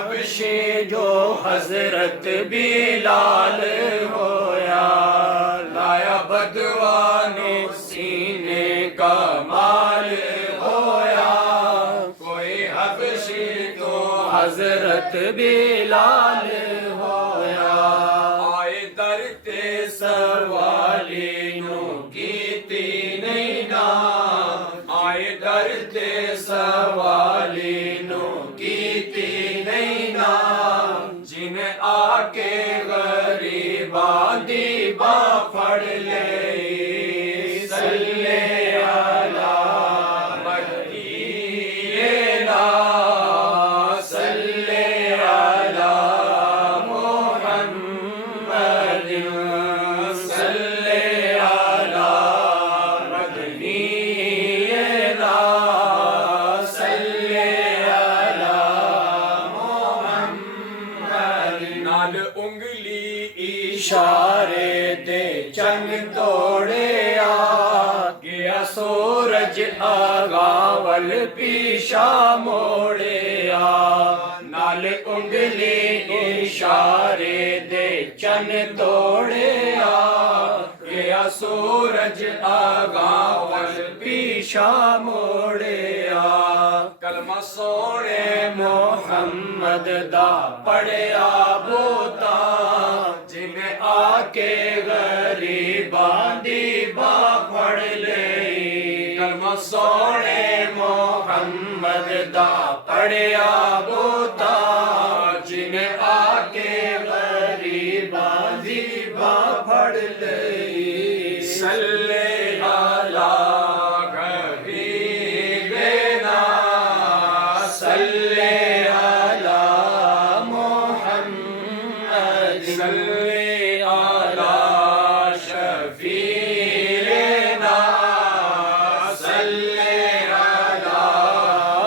حبشی جو حضرت بلال ہویا، لایا بدوان سینے کا مال ہویا، کوئی حبشی تو حضرت بلال ہویا، آئے در تے سوالی نو کیتی نہیں نا، آئے در تے سوالی نو کیتی نہیں نا، جن آ کے غریباں دی باں پھڑ لئی، صلی علی مدینہ، صلی علی محمد، صلی علی مدینہ، صلی علی محمد، نال انگلی اشارے دے چنگ توڑیا، گیا سورج آغاول پیشا موڑیا، نال انگلی اشارے دے چن توڑیا، گیا سورج آغاول پیشا موڑیا، کلمہ سونے محمد دا پڑھیا بوتا، جن آ کے غریباں دی باں پھڑ لئی، کلمہ سونے محمد دا پڑھیا بوتا، جن آ کے غریباں دی باں پھڑ لئی، صلی علی حبیبنا، صلی علی محمد، صلی علی شفیعنا، صلی علی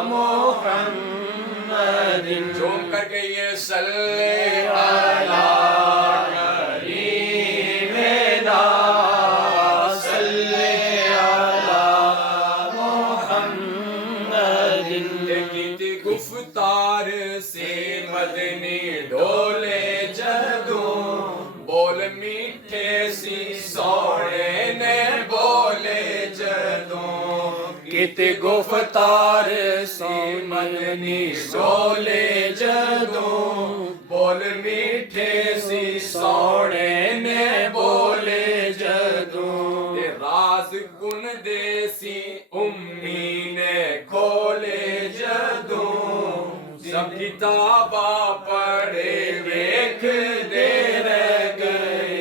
محمد، جھوم کر کے یہ صلی علی کریمنا، صلی علی محمد، دیکھی گفتار سے مدنی ڈولے جدوں، بول میٹھے سی سونے نے بولے جدوں، کتے گفتار سی مدنی ڈولے جدوں، بول میٹھے سی سونے نے بولے جدوں، راز گن دے سی امی نے کھولے جدوں، سب کتاباں پڑھے ویکھ دے رہ گئے،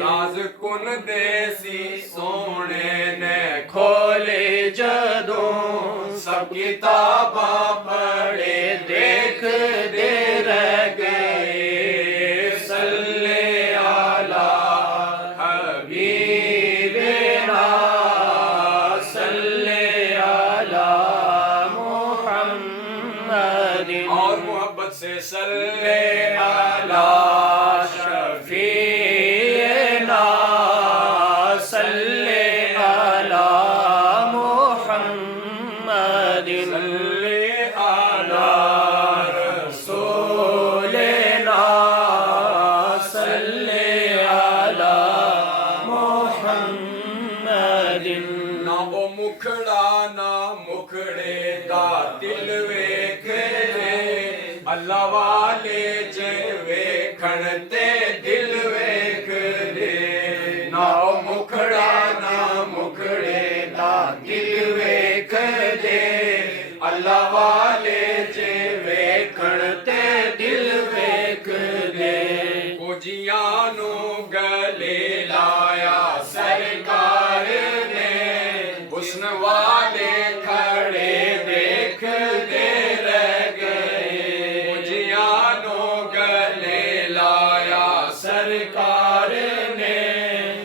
راز کن دے سی سونے نے کھولے جدوں، سب کتاباں پڑھے دیکھ دے رہ گئے، صلی علی حبیبنا، صلی علی محمد، اور محبت سے صلی علی شفیعنا، صلی علی محمد، صلی علی رسولنا، صلی علی محمد، نہ او مکھڑا نہ مکھڑے دا دل ویکھ دے، اللہ والے جے ویکھن تے دل ویکھ دے، نہ او مکھڑا نہ مکھڑے دا دل ویکھ دے، اللہ والے جے ویکھن تے دل ویکھ دے، کوجیاں نو گلے لایا سرکار نے، حسن والے کھڑے دیکھ دے رہ گئے، کوجیاں نو گلے لایا سرکار نے،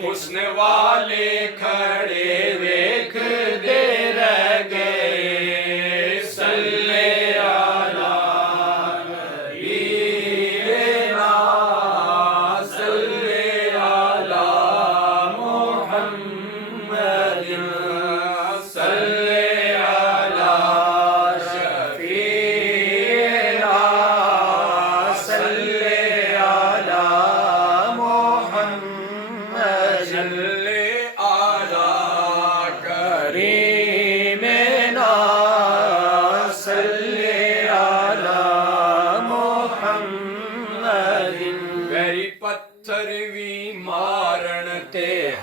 حسن والے کھڑے ویکھ دے رہ گئے، صلی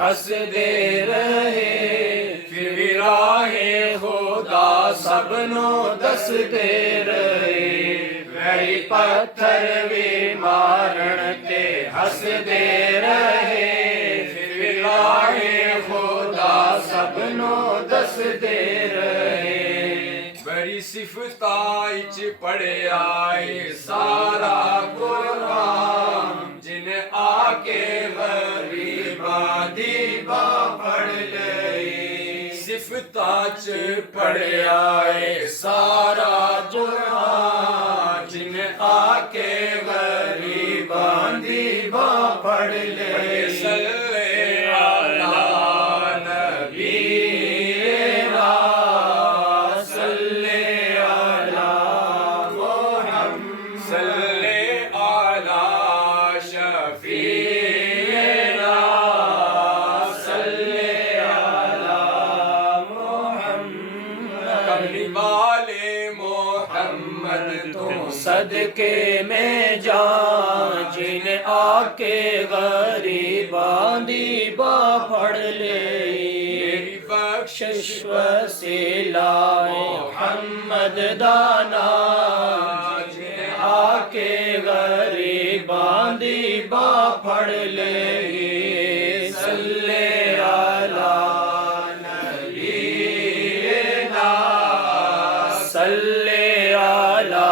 ہسدے رہے پھر بھی راہ خدا سب نو دسدے رہے وہی پتھر بھی مارن تے ہسدے رہے پھر بھی راہ خدا سب نو دسدے رہے بڑی صفتاں وچ پڑھیا اے سارا قرآن جن آ کے غریباں دی باں پڑھ لئی صفتاں چ پڑھیا اے سارا قرآن جن آ کے غریباں دی باں پڑھ لئی صلی علی نبینا صلی علی محمد صلی علی شفیعنا صلی علی محمد کملی والے محمد تو صدقے میں جان جن آ کے غریباں دی باں پڑھ لے میری بخشش وسیلہ محمد دانا جن آ کے غریباں دی باں پڑھ لے صلی علی نبینا صلی علی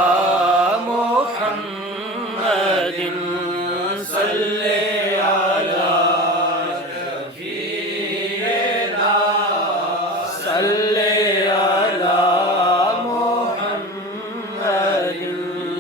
محمد صلی